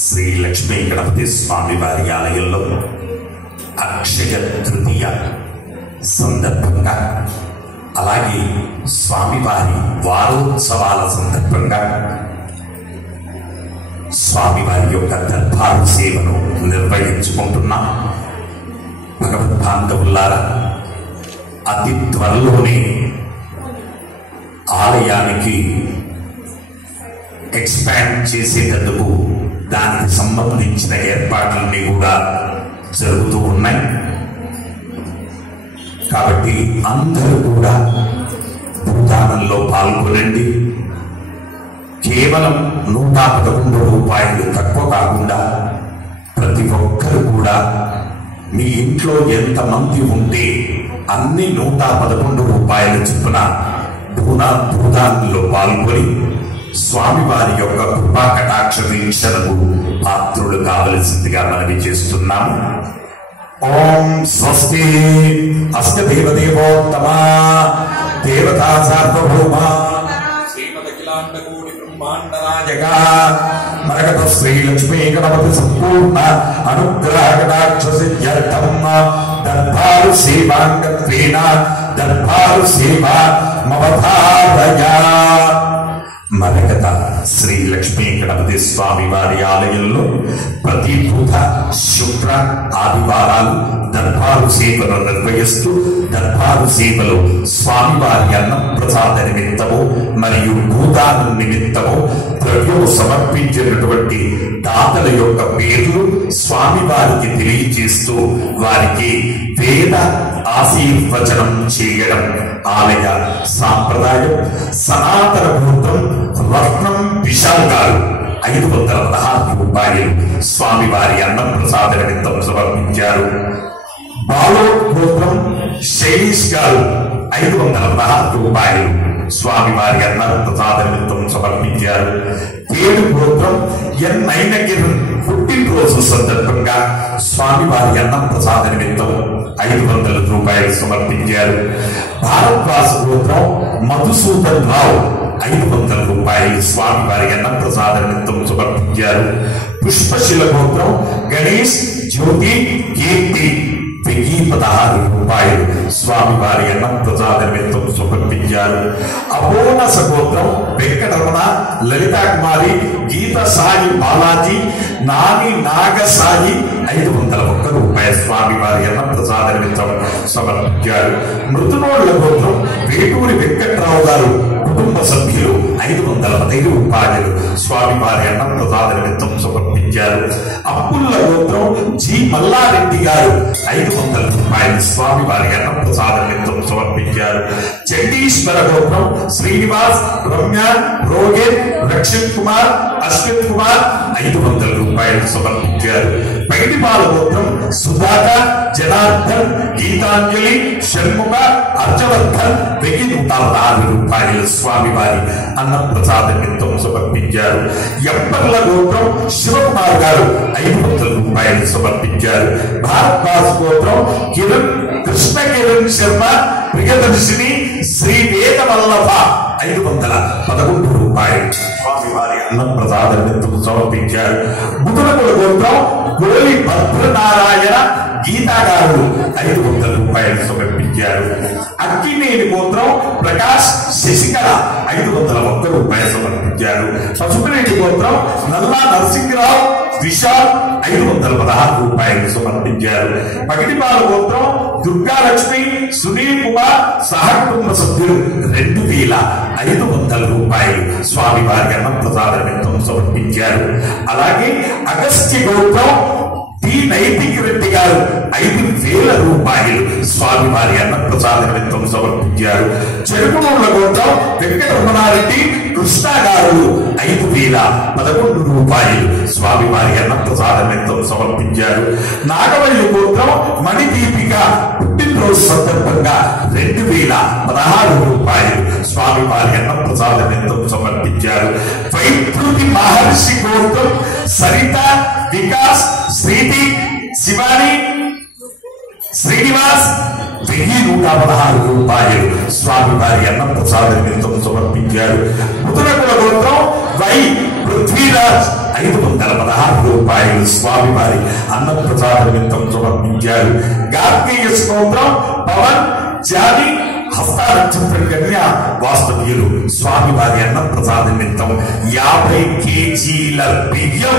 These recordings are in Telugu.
శ్రీ లక్ష్మీ గణపతి స్వామి వారి ఆలయంలో అక్షయ తృతీయ సందర్భంగా, అలాగే స్వామివారి వారోత్సవాల సందర్భంగా స్వామివారి యొక్క దర్బారు సేవను నిర్వహించుకుంటున్నాం. భగవద్బాంధవులారా, అతి త్వరలోనే ఆలయానికి ఎక్స్పాండ్ చేసేటందుకు దానికి సంబంధించిన ఏర్పాట్లన్నీ కూడా జరుగుతూ ఉన్నాయి. కాబట్టి అందరూ కూడా భూదానంలో పాల్గొనండి. కేవలం 111 రూపాయలు తక్కువ కాకుండా ప్రతి ఒక్కరు కూడా మీ ఇంట్లో ఎంతమంది ఉంటే అన్ని 111 రూపాయల చొప్పున భూదానంలో పాల్గొని స్వామివారి యొక్క కృపా కటాక్ష వీక్షణకు పాత్రులు కావలసిందిగా మనవి చేస్తున్నాము. ఓం స్వస్తి అష్ట దేవదేవోత్తమ దేవతా సార్వభౌమ మరకత శ్రీ లక్ష్మీ గణపతి సంపూర్ణ అనుగ్రహ కటాక్ష సిద్ధ్యర్థం దర్బారు సేవాంగత్వేన దర్బారు సేవా మవధారయా. మరకత శ్రీ లక్ష్మీ గణపతి స్వామి వారి ఆలయంలో ప్రతి బుధ, శుక్ర, ఆదివారాలు దర్బారు సేవను నిర్వహిస్తూ దర్బారు సేవలో స్వామివారి అన్న ప్రసాద నిమిత్తము మరియు భూదానం నిమిత్తము ద్రవ్యము సమర్పించినటువంటి దాతల యొక్క పేర్లు స్వామివారికి తెలియజేస్తూ వారికి వేద ఆశీర్వచనం చేయడం ఆలయ సాంప్రదాయం. సనాతన గోత్రం రత్నం విశాల్ గారు 516 రూపాయలు స్వామివారి అన్న ప్రసాద నిమిత్తం సమర్పించారు. బాలో గోత్రం శైలీష్ గారు 516 రూపాయలు స్వామివారి అన్న ప్రసాద నిమిత్తం సమర్పించారు. ఏడు గోత్రం ఎన్ నైనగిరి పుట్టినరోజు సందర్భంగా స్వామివారి అన్న ప్రసాద నిమిత్తం 500 రూపాయలు సమర్పించారు. భారద్వాస గోత్రం మధుసూదన్ రావు 500 రూపాయలు స్వామివారి అన్న ప్రసాద నిమిత్తం సమర్పించారు. పుష్పశిల గోత్రం గణేష్ జ్యోతి కీర్తి 1016 రూపాయలు స్వామివారి అన్న ప్రసాద నిమిత్తం సమర్పించారు. అపోనస గోత్రం వెంకటరమణ, లలితా కుమారి, గీత సాయి బాలాజీ, నాని నాగసాయి 501 రూపాయలు స్వామివారి అన్న ప్రసాద నిమిత్తం సమర్పించారు. మృతునోళ్ల గోత్రం వేటూరి వెంకట్రావు గారు కుటుంబ సభ్యులు 515 రూపాయలు స్వామివారి అన్న ప్రసాద నిమిత్తం సమర్పించారు. అప్పుల్ల గోత్రం జి మల్లారెడ్డి గారు 500 రూపాయలు స్వామివారి అన్న ప్రసాద నిమిత్తం సమర్పించారు. జగదీశ్వర గోత్రం శ్రీనివాస్, రమ్య, రోహిత్, రక్షిత్ కుమార్, అశ్విత్ కుమార్ 500 రూపాయలు సమర్పించారు. పైడిపాల గోత్రం సుధాకర్, జనార్దన్, గీతాంజలి, షణ్ముఖ, అర్జవర్ధన్ 116 రూపాయలు స్వామివారి అన్న ప్రసాద నిమిత్తం సమర్పించారు. ఎప్పర్ల గోత్రం శివకుమార్ గారు 500 రూపాయలు సమర్పించారు. భారద్వాస గోత్రం కిరణ్, కృష్ణ కిరణ్ శర్మ, ప్రియదర్శిని, శ్రీ వేద వల్లభ 511 రూపాయలు స్వామివారి అన్న ప్రసాద నిమిత్తం సమర్పించారు. బుధనకుల గోత్రం గోలి భద్రనారాయణ, గీతా గారు 500 రూపాయలు సమర్పించారు. అక్కినేని గోత్రం ప్రకాష్, శశికళ 501 రూపాయలు సమర్పించారు. పసుపునేని గోత్రం నల్లా నరసింహరావు, విశాల్ 516 రూపాయలు సమర్పించారు. పగిడిపాల గోత్రం దుర్గాలక్ష్మి, సునీల్ కుమార్ సహకుటుంబ సభ్యులు 2500 రూపాయలు స్వామివారి అన్న ప్రసాద నిమిత్తం సమర్పించారు. అలాగే అగస్త్య గోత్రం టి నైతిక్ రెడ్డి గారు 5000 రూపాయలు స్వామివారి అన్న ప్రసాద నిమిత్తం సమర్పించారు. చెరుకుమూల గోత్రం వెంకటరమణారెడ్డి, కృష్ణ గారు 5011 రూపాయలు స్వామివారి అన్న ప్రసాద నిమిత్తం సమర్పించారు. నాగవల్లి గోత్రం మణిదీపిక పుట్టినరోజు సందర్భంగా 2016 రూపాయలు స్వామివారి అన్న ప్రసాద నిమిత్తం సమర్పించారు. వైద్యుతి మహర్షి గోత్రం సరిత, వికాస్, శ్రీతి, శివాని, శ్రీనివాస్ 1116 రూపాయలు స్వామివారి అన్నప్రసాద నిమిత్తం సమర్పించారు. ముదునకుల గోత్రం వై పృథ్వీరాజ్ 516 రూపాయలు స్వామివారి అన్నప్రసాద నిమిత్తం సమర్పించారు. గార్గేయ స్తోత్రం పవన్ జాని హస్తానక్షత్ర కన్య వాస్తవ్యులు స్వామివారి అన్నప్రసాద నిమిత్తం 50 కేజీల బియ్యం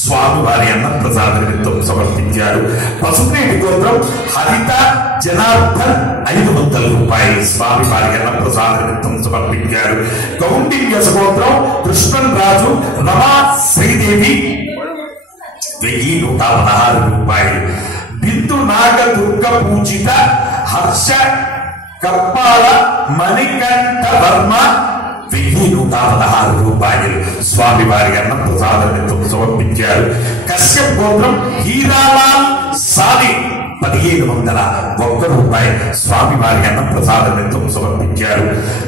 స్వామివారి అన్నప్రసాద నిమిత్తం సమర్పించారు. పసుపునేటి గోత్రం హరిత జనార్దన్ 500 రూపాయలు స్వామివారి అన్నప్రసాద నిమిత్తం సమర్పించారు. కౌండిన్య గోత్రం కృష్ణన్ రాజు రమా శ్రీదేవి 1116 రూపాయలు. బిందు నాగ దుర్గ పూజిత హర్ష కప్పాల మణికంఠ వర్మ 1116 రూపాయలు స్వామివారి అన్నప్రసాద నిమిత్తం సమర్పించారు. కశ్యప్ గోత్రం హీరాలాల్ సాలి 1501 రూపాయలు స్వామివారి అన్నప్రసాద నిమిత్తం సమర్పించారు.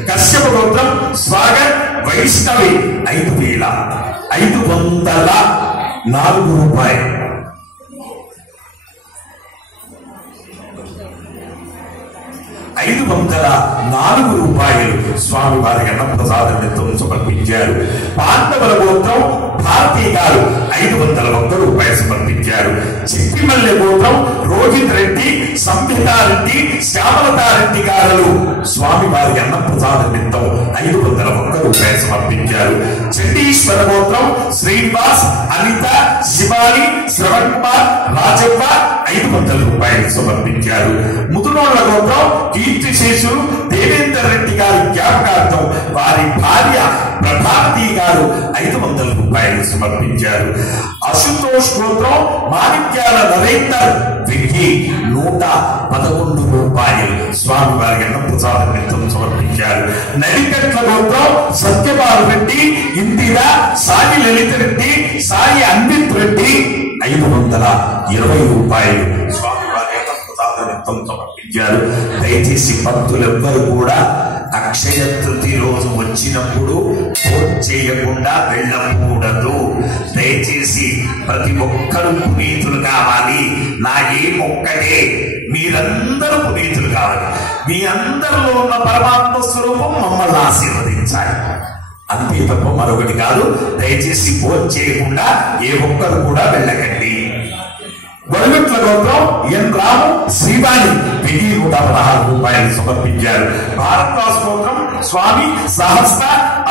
కశ్యప గోత్రం స్వాగత్ వైష్ణవి 5504 రూపాయలు. 504 రూపాయలు స్వామివారి అన్నప్రసాద నిమిత్తం సమర్పించారు. పాండవుల గోత్రం భారతీ గారు 501 రూపాయలు సమర్పించారు. చిట్టిమల్లె గోత్రం రోహిత్ రెడ్డి, సంహితారెడ్డి, శ్యామలతారెడ్డి గారు స్వామివారి అన్నప్రసాద నిమిత్తం 501 రూపాయలు సమర్పించారు. చండీశ్వర గోత్రం శ్రీనివాస్, అనిత, శివాని, శ్రవణ్ కుమార్, రాజవ్వ 500 రూపాయలు సమర్పించారు. ముదునోళ్ల గోత్రం కీర్తిశేషులు దేవేందర్ రెడ్డి గారి జ్ఞాపకార్థం వారి భార్య ప్రభావతి గారు 500 రూపాయలు సమర్పించారు. అశుతోష్ గోత్రం మాణిక్యాల నరేందర్ 111 రూపాయలు స్వామివారి అన్నప్రసాద నిమిత్తం సమర్పించారు. నడికట్ల గోత్రం సత్యపాల్ రెడ్డి, ఇందిరా, సాయి లలిత రెడ్డి, సాయి అన్విత్ రెడ్డి 520 రూపాయలు స్వామివారి అన్నప్రసాద నిమిత్తం సమర్పించారు. దయచేసి భక్తులెవ్వరు కూడా అక్షయ తృతీయ రోజు వచ్చినప్పుడు ఫోన్ చేయకుండా వెళ్ళకూడదు. దయచేసి ప్రతి ఒక్కరూ పునీతులు కావాలి. నా ఒక్కటే మీరందరూ పునీతులు కావాలి. మీ అందరిలో ఉన్న పరమాత్మ స్వరూపం మమ్మల్ని ఆశీర్వదించాలి. అంతే తప్ప మరొకటి కాదు. దయచేసి ఫోన్ చేయకుండా ఒక్కరు కూడా వెళ్ళకండి. గొడగట్ల గోత్రం ఎన్ రాము, శ్రీవాణి 1116 రూపాయలు సమర్పించారు. భారద్వాజ్ గోత్రం స్వామి సహస్ర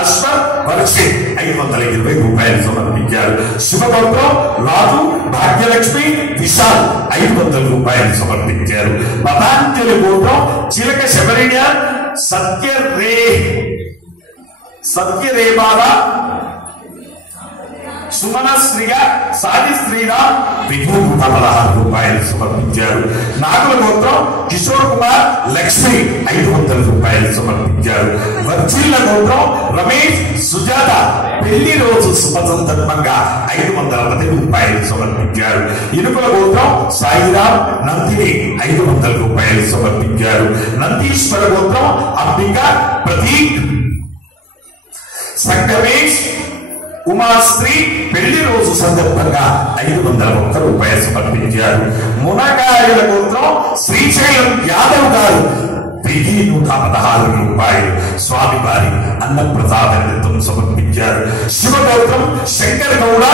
అశ్వత్ వర్షిత్ 520 రూపాయలు సమర్పించారు. శుభగోత్రం రాజు, భాగ్యలక్ష్మి, విశాల్ 500 రూపాయలు సమర్పించారు. పతాంజలి గోత్రం చిలక శబరిణ్య, సత్యరేబాల, సుమన శ్రీగా, సాది శ్రీరామ్ 1116 రూపాయలు సమర్పించారు. నాగుల గోత్రం కిషోర్ కుమార్, లక్ష్మి 500 రూపాయలు సమర్పించారు. వర్జిల్ల గోత్రం రమేష్, సుజాత పెళ్లి రోజు శుభ సందర్భంగా 510 రూపాయలు సమర్పించారు. ఇనుకుల గోత్రం సాయిరామ్, నందిని 500 రూపాయలు సమర్పించారు. నందీశ్వర గోత్రం అంబిక, ప్రదీప్, సంగమేష్, ఉమాశ్రీ పెళ్లి రోజు సందర్భంగా 501 రూపాయలు సమర్పించారు. మునకాయల గోత్రం శ్రీశైలం యాదవ్ గారు 1116 రూపాయలు స్వామివారి అన్నప్రసాద నిమిత్తం సమర్పించారు. శివగోత్రం శంకర్ గౌడ,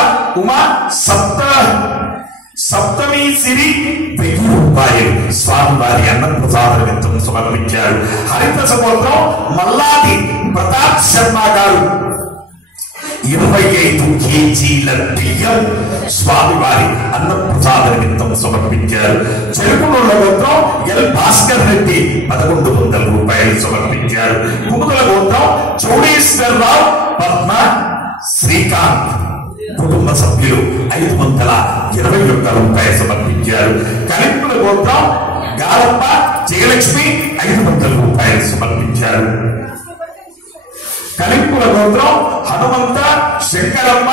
ఉమా సప్తమి సిరి 1000 రూపాయలు స్వామివారి అన్నప్రసాద నిమిత్తం సమర్పించారు. హరిత గోత్రం మల్లాది ప్రతాప్ శర్మ గారు 25 కేజీల బియ్యం స్వామివారి అన్నప్రసాద నిమిత్తం సమర్పించారు. చెరుకుల గోత్రం ఎల్ భాస్కర్ రెడ్డి 1100 రూపాయలు సమర్పించారు. కుముదల గోత్రం చౌడేశ్వరరావు, పద్మ, శ్రీకాంత్ కుటుంబ సభ్యులు 521 రూపాయలు సమర్పించారు. కలింపుల గోత్రం గారప్ప, జయలక్ష్మి 500 రూపాయలు సమర్పించారు. కలింపుల గోత్రం హనుమంత, శంకరమ్మ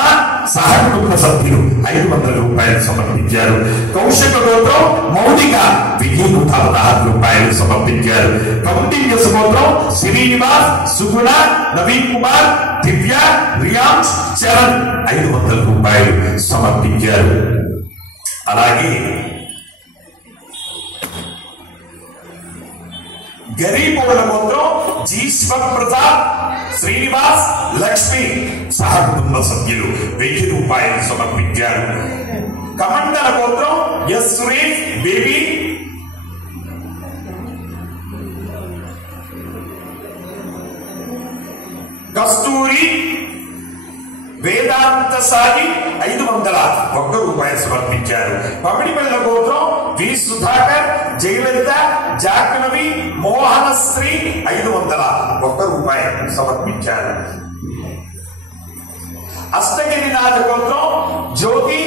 సహకుటుంబ సభ్యులు 500 రూపాయలు సమర్పించారు. కౌశిక గోత్రం మౌలిక 1116 రూపాయలు సమర్పించారు. కౌండిన్య గోత్రం శ్రీనివాస్, సుగుణ, నవీన్ కుమార్, దివ్య, రియాన్స్, చరణ్ 500 రూపాయలు సమర్పించారు. అలాగే గరీబోళ్ల గోత్రం జి శివప్రసాద్, శ్రీనివాస్, లక్ష్మి సహకుటుంబ సభ్యులు 1000 రూపాయలు సమర్పించారు. కమండల గోత్రం ఎస్ సురేష్, బేబీ, కస్తూరి, వేదాంత సాయి 501 రూపాయలు సమర్పించారు. పమిడిపల్ల గోత్రం వి సుధాకర్, జయలలిత, జాహ్నవి, మోహనశ్రీ 501 రూపాయలు సమర్పించారు. అష్టగిరినాథ గోత్రం జ్యోతి,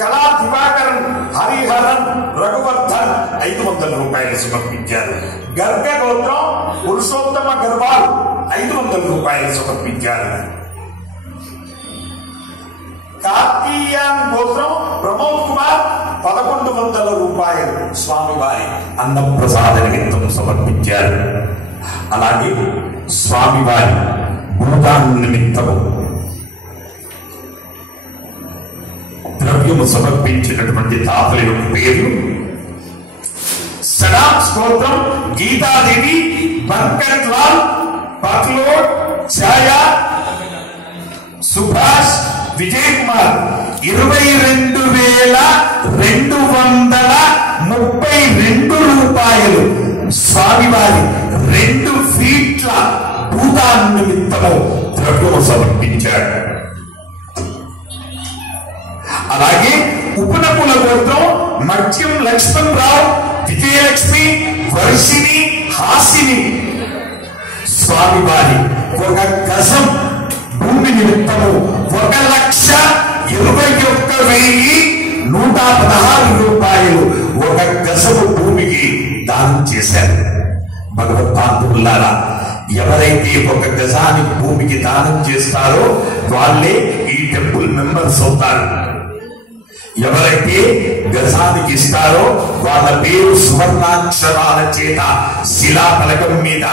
కళా దివాకరన్, హరిహరన్, రఘువర్ధన్ 500 రూపాయలు సమర్పించారు. గర్గ గోత్రం పురుషోత్తమ గర్వాల్ 500 రూపాయలు సమర్పించారు. కార్తీయాన్ గోత్రం ప్రమోద్ కుమార్ 1100 రూపాయలు స్వామివారి అన్నప్రసాద నిమిత్తం సమర్పించారు. అలాగే స్వామివారి భూదాన్ నిమిత్తము ద్రవ్యము సమర్పించినటువంటి తాతల యొక్క పేరు సడాప్స్ గోత్రం గీతాదేవి, బంకట్ లాల్, పక్లోడ్, ఛాయా, సుభాష్, విజయ్ కుమార్ 22,232 రూపాయలు స్వామివారి 2 ఫీట్ల భూదాన్ నిమిత్తము ద్రవ్యము సమర్పించాడు. అలాగే ఉపనకుల గోత్రం మధ్యం లక్ష్మణ్ రావు, విజయలక్ష్మి, వర్షిని, హాసిని స్వామివారి 1 గజం భూమి నిమిత్తము 1,21,116 రూపాయలు 1 గజము భూమికి దానం చేశారు. భగవద్భాంతులారా, ఎవరైతే 1 గజానికి భూమికి దానం చేస్తారో వాళ్ళే ఈ టెంపుల్ మెంబర్స్ అవుతారు. ఎవరైతే గజానికి ఇస్తారో వాళ్ళ పేరు సువర్ణాక్షరాల చేత శిలాఫలకం మీద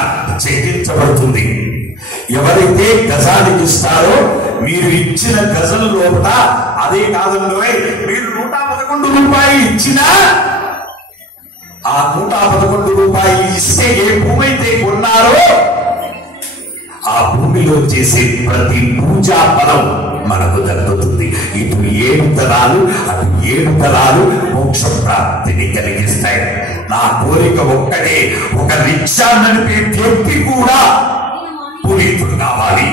చెక్కించబడుతుంది. ఎవరైతే గజానికి ఇస్తారో మీరు ఇచ్చిన గజం లోపల అదే కాదంలో మీరు 111 రూపాయలు ఇచ్చినా ఆ 111 రూపాయలు ఇస్తే ఏ భూమి అయితే కొన్నారో ఆ భూమిలో చేసే ప్రతి పూజా ఫలం మనకు దక్కుతుంది. ఇటు 7 తరాలు అటు 7 తరాలు మోక్ష ప్రాప్తిని కలిగిస్తాయి. నా కోరిక ఒక్కటే, ఒక రిక్షా నడిపే వ్యక్తి కూడా పునీతుడు కావాలి,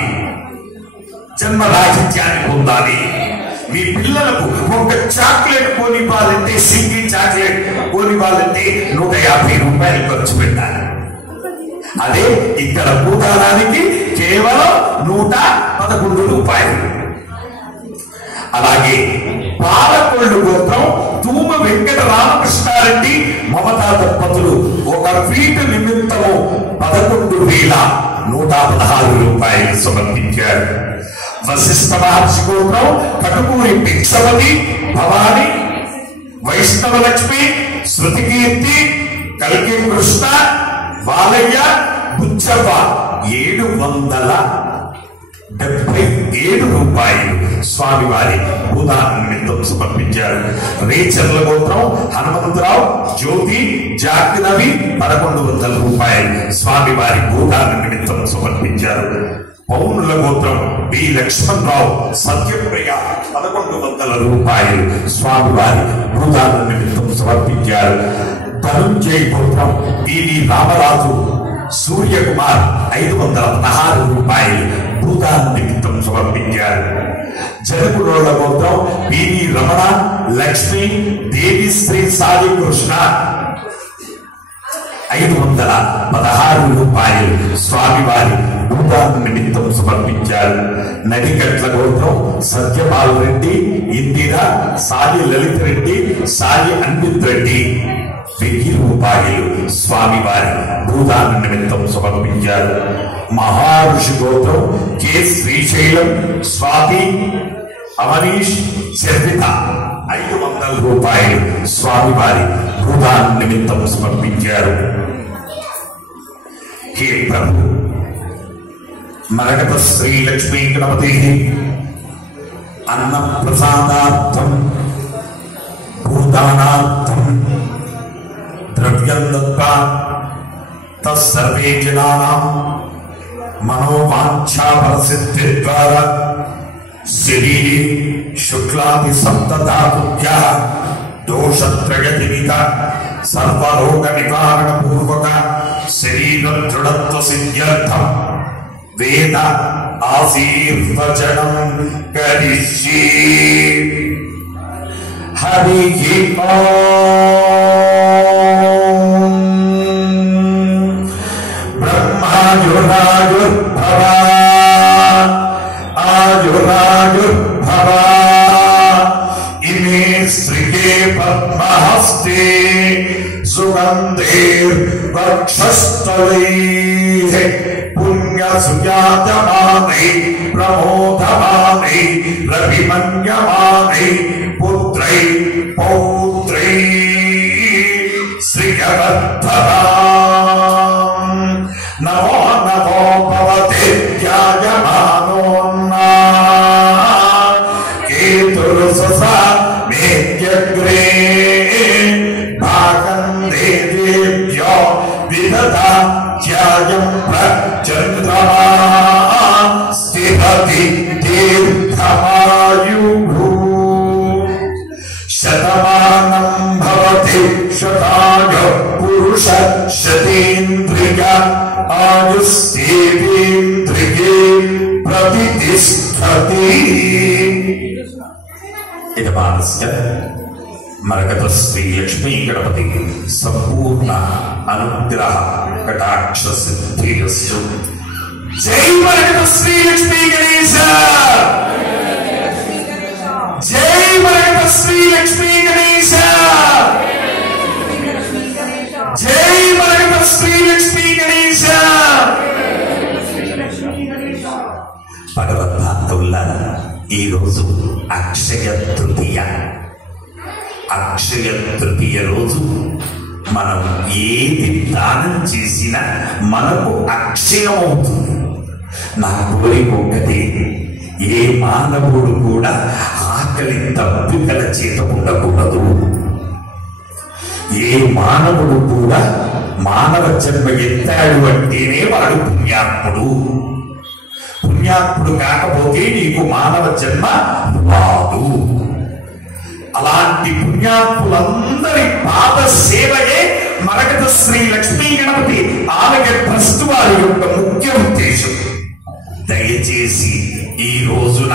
జన్మ రాహిత్యాన్ని పొందాలి. మీ పిల్లలకు 1 చాక్లెట్ కొనివ్వాలంటే, సింగిల్ చాక్లెట్ కొనివ్వాలంటే 150 రూపాయలు ఖర్చు పెట్టాలి. అదే ఇక్కడ భూదానానికి కేవలం 111 రూపాయలు. అలాగే పాలకొల్లు గోత్రం తూమ వెంకట రామకృష్ణారెడ్డి, మమతా దంపతులు 1 ఫీట్ నిమిత్తము 11,116 రూపాయలు సమర్పించారు. వశిష్ఠ మహర్షి గోత్రం కటుకూరి భిక్షవతి, భవాని, వైష్ణవ లక్ష్మి, శృతికీర్తి, కల్కి కృష్ణ, బాలయ్య, బుచ్చవ్వ 777 రూపాయలు స్వామివారి భూదాన నిమిత్తం సమర్పించారు. రేచర్ల గోత్రం హనుమంతరావు, జ్యోతి, జాహ్నవి 1100 రూపాయలు స్వామివారి భూదాన నిమిత్తం సమర్పించారు. పౌనుల గోత్రం బి లక్ష్మణ్ రావు, సత్యప్రియ 1100 రూపాయలు స్వామివారి భూదాన నిమిత్తం సమర్పించారు. ధనుంజయ్ గోత్రం పివి రామరాజు, సూర్యకుమార్ 516 రూపాయలు భూదాన నిమిత్తం సమర్పించారు. జనకులోళ్ల గోత్రం పివి రమణ, లక్ష్మి, దేవి శ్రీ సాయి కృష్ణ 516 రూపాయలు స్వామివారి భూదాన నిమిత్తం సమర్పించారు. నడికట్ల గోత్రం సత్యపాల్ రెడ్డి, ఇందిర, సాయి లలిత రెడ్డి, సాయి అన్విత్ రెడ్డి 1000 రూపాయలు స్వామివారి భూదాన నిమిత్తం సమర్పించారు. మహారుషి గోత్రం కె శ్రీశైలం, స్వాతి, అవనీష్, చర్విత 500 రూపాయలు స్వామివారి భూదాన నిమిత్తం సమర్పించారు. హే ప్రభు, మరకత శ్రీ లక్ష్మీ గణపతి అన్న ప్రసాదార్థం భూదానార్థం ద్రవ్యం దత్వా తస్సర్వే జనానాం మనోవాంఛాఫలసిద్ధిద్వారా శరీరే శుక్లాది సప్తధాతుభ్యః దోషత్రయతిమిత సర్వరోగ నివారణ పూర్వక శరీర దృఢత్వ సిద్ధ్యర్థం వేద ఆశీర్వచనం కరిష్యే. హరి ఓం. బ్రహ్మాయురాయుర్భవ ఆయురాయుర్భవ ఇమే శ్రీకే పద్మహస్తే సుగంధైర్వక్షస్థలైః పుణ్యసుజాయమానై ప్రమోదమానై రవిమన్యమానై పుత్రై పౌత్రై శ్రీయవర్ధనాం. నమో నమో భవతే ధ్యాయమానోన్నా కేతుర్ససా మేత్యగ్రే భాగం దేవేభ్యో విదదా ధ్యాయం ప్రచంద్రమా స్థిరతి దీర్ఘమాయుః. శతమానం భవతి శతాయ పురుష శతేంద్రియ ఆయుస్తేంద్రియే ప్రతిష్ఠతి. యజమానస్య మరకత శ్రీ లక్ష్మీ గణపతి సంపూర్ణ అనుగ్రహ కటాక్ష సిద్ధిరస్తు. జై మరకత శ్రీ లక్ష్మీ గణేశ. జై మరకత శ్రీ లక్ష్మీ గణేశ. జై మరకత శ్రీ లక్ష్మీ గణేశ. భగవద్భక్తులారా, ఈ రోజు అక్షయ తృతీయ. అక్షయ తృతీయ రోజు మనం ఏది దానం చేసినా మనకు అక్షయమవుతుంది. నా కోరిక ఒక్కటే, ఏ మానవుడు కూడా ఆకలి తప్పికల చేత ఉండకూడదు. ఏ మానవుడు కూడా మానవ జన్మ ఎత్తాడు అంటేనే వాడు పుణ్యాత్ముడు. పుణ్యాత్ముడు కాకపోతే నీకు మానవ జన్మ రాదు. అలాంటి పుణ్యాత్ములందరి పాద సేవయే మరకత శ్రీ లక్ష్మీ గణపతి ఆలయ ట్రస్ట్ వారి యొక్క ముఖ్య ఉద్దేశం. దయచేసి ఈ రోజున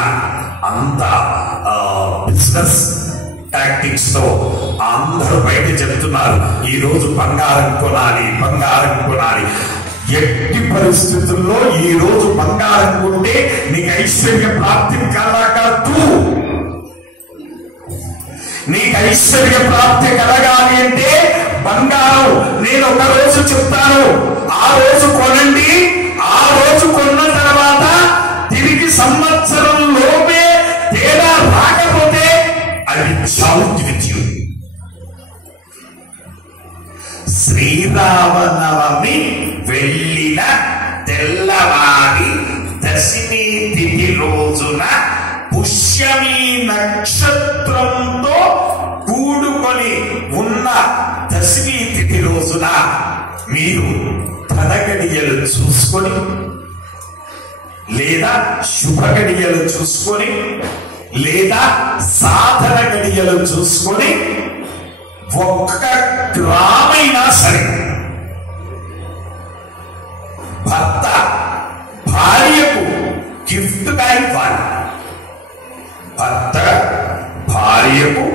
అంత బిజినెస్ టాక్టిక్స్ తో అందరూ బయట చెప్తున్నారు, ఈ రోజు బంగారం కొనాలి, బంగారం కొనాలి. ఎట్టి పరిస్థితుల్లో ఈ రోజు బంగారం కొంటే నీకు ఐశ్వర్య ప్రాప్తి కలగదు. నీకు ఐశ్వర్య ప్రాప్తి కలగాలి అంటే బంగారం నేను ఒక రోజు చెప్తాను, ఆ రోజు కొనండి. ఆ రోజు కొన్న తర్వాత తిరిగి సంవత్సరం లోపే తేడా రాకపోతే అది చావుద్విత్యం. శ్రీరామనవమి వెళ్ళిన తెల్లవారి దశమి తిథి రోజున పుష్యమి నక్షత్రంతో కూడుకొని ఉన్న దశమి తిథి రోజున మీరు ధనగడియలు చూసుకొని లేదా శుభ గడియలు చూసుకొని లేదా సాధన గడియలు చూసుకొని ఒక్క గ్రామైనా సరే భర్త భార్యకు గిఫ్ట్ గా ఇవ్వాలి. భర్త భార్యకు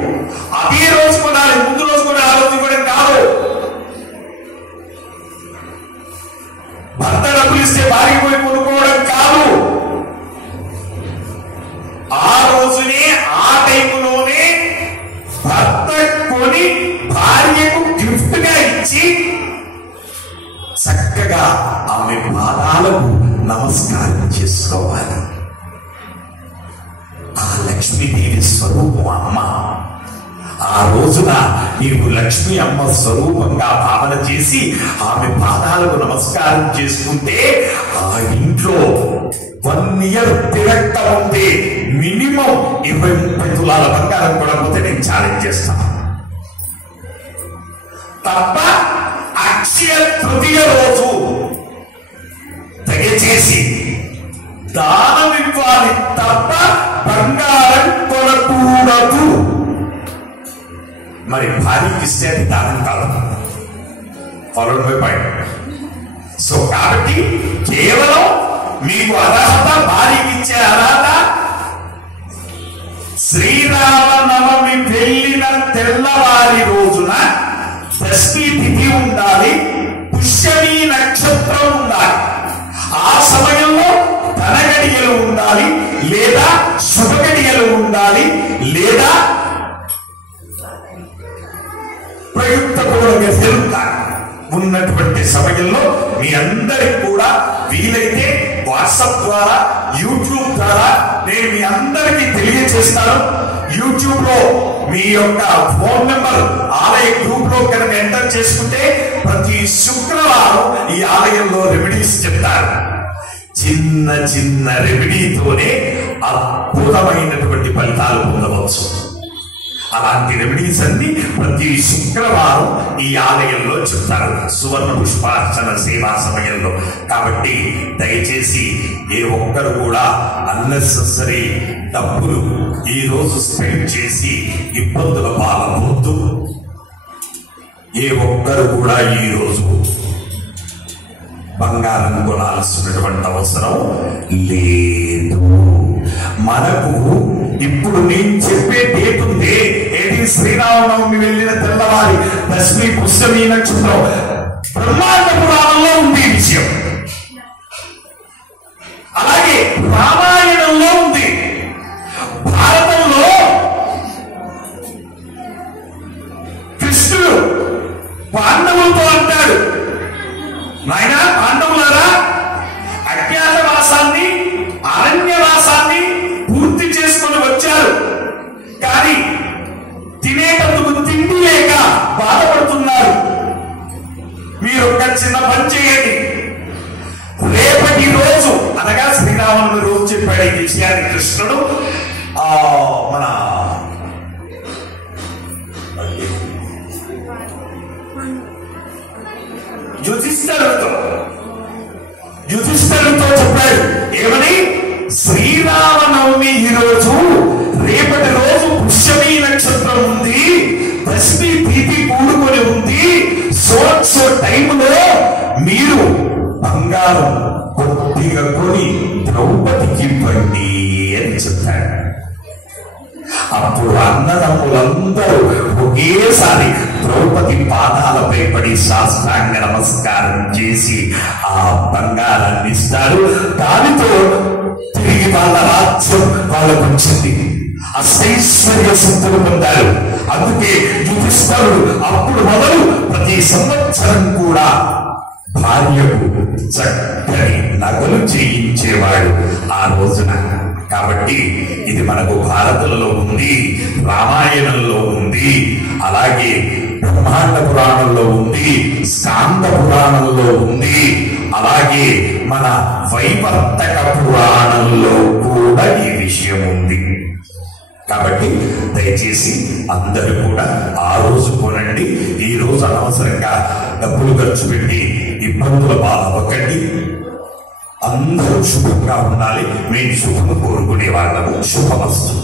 అదే రోజు కొనాలి, ముందు రోజు కూడా ఆ రోజు కూడా కాదు. భర్త డబ్బులు ఇస్తే భార్య పోయి కొనుక్కోవడం కాదు. ఆ రోజునే ఆ టైంలోనే భర్త కొని భార్యకు గిఫ్ట్ గా ఇచ్చి చక్కగా ఆమె పాదాలకు నమస్కారం చేసుకోవాలి. ఆ లక్ష్మీదేవి స్వరూపం అమ్మ. ఆ రోజున నీవు లక్ష్మీ అమ్మ స్వరూపంగా భావన చేసి ఆమె పాదాలకు నమస్కారం చేసుకుంటే ఆ ఇంట్లో 1 year తిరక్క ఉంటే మినిమం 20-30 తులాల బంగారం కూడా పోతే నేను ఛాలెంజ్ చేస్తాను. తప్ప అక్షయ తృతీయ రోజు దయచేసి దానం ఇవ్వాలి తప్ప బంగారం కొనకూడదు. మరి భార్యకి ఇస్తే అది దానం కాదు. Followed by point. సో కాబట్టి కేవలం మీకు అర్హత, భార్యకి ఇచ్చే అర్హత శ్రీరామనవమి వెళ్ళిన తెల్లవారి రోజున దశమి తిథి ఉండాలి, పుష్యమి నక్షత్రం ఉండాలి. ఆ సమయంలో ధనగడియలు ఉండాలి, లేదా శుభగడియలు ఉండాలి, లేదా ప్రయుక్త కూడా ఉన్నటువంటి సమయంలో మీ అందరికి కూడా వీలైతే వాట్సాప్ ద్వారా, యూట్యూబ్ ద్వారా నేను మీ అందరికీ తెలియజేస్తాను. యూట్యూబ్ లో మీ యొక్క ఫోన్ నెంబర్ ఆలయ గ్రూప్ లో కనుక ఎంటర్ చేసుకుంటే ప్రతి శుక్రవారం ఈ ఆలయంలో రెమెడీస్ చెప్తారు. చిన్న చిన్న రెమెడీతోనే అద్భుతమైనటువంటి ఫలితాలు పొందవచ్చు. అలాంటి రెమెడీస్ అన్ని ప్రతి శుక్రవారం ఈ ఆలయంలో చెప్తారు, సువర్ణ పుష్పార్చన సేవా సమయంలో. కాబట్టి దయచేసి ఏ ఒక్కరు కూడా అన్నెసెసరీ డబ్బులు ఈ రోజు స్పెండ్ చేసి ఇబ్బందుల పాలవద్దు. ఏ ఒక్కరు కూడా ఈ రోజు బంగారం కొనాల్సినటువంటి అవసరం లేదు. మనకు ఇప్పుడు నేను చెప్పే డేట్ ఉంది, ఏది శ్రీరామనవమి వెళ్ళిన తెల్లవారి దశమి పుష్యమి నక్షత్రం. బ్రహ్మాండ పురాణంలో ఉంది ఈ విషయం, అలాగే రామాయణంలో ఉంది, భారతంలో కృష్ణుడు పాండవులతో అంటాడు, నాయనా పాండవులారా, అజ్ఞాతవాసాన్ని అరణ్యవాసాన్ని పూర్తి చేసుకొని వచ్చారు, కానీ తినేటందుకు తిండి లేక బాధపడుతున్నారు. మీరు ఒక చిన్న పని చేయండి. రేపటి రోజు అనగా శ్రీరాముని రోజు చెప్పాడు ఈ విషయాన్ని కృష్ణుడు మన యుధిష్ఠిరుడితో చెప్పాడు ఏమని, శ్రీరామనవమి ఈ రోజు, రేపటి రోజు పుష్యమి నక్షత్రం ఉంది, దశమి తిథి కూడుకొని ఉంది, సో టైంలో మీరు బంగారం కొద్దిగా కొని ద్రౌపదికి ఇవ్వండి అని చెప్పాడు. అప్పుడు అన్నదమ్ములందరూ ఒకేసారి ద్రౌపది పాదాలపై పడి సాష్టాంగ నమస్కారం చేసి ఆ బంగారాన్ని ఇస్తారు. దానితో తిరిగి వాళ్ళ రాజ్యం వాళ్ళకు వచ్చింది, అష్టైశ్వర్య సంతులు పొందారు. అందుకే యుధిష్ఠిరుడు అప్పుడు మొదలు ప్రతి సంవత్సరం కూడా భార్యకు చక్కని నగలు చేయించేవాడు ఆ రోజున. కాబట్టి ఇది మనకు భారతంలో ఉంది, రామాయణంలో ఉంది, అలాగే బ్రహ్మాండ పురాణంలో ఉంది, స్కాంద పురాణంలో ఉంది, అలాగే మన వైవర్తక పురాణంలో కూడా ఈ విషయం ఉంది. కాబట్టి దయచేసి అందరూ కూడా ఆ రోజు కొనండి. ఈ రోజు అనవసరంగా డబ్బులు ఖర్చు పెట్టి ఇబ్బందుల పాలవ్వకండి. అందరూ శుభంగా ఉండాలి. మేము శుభం కోరుకునే వాళ్ళము. శుభమస్తు.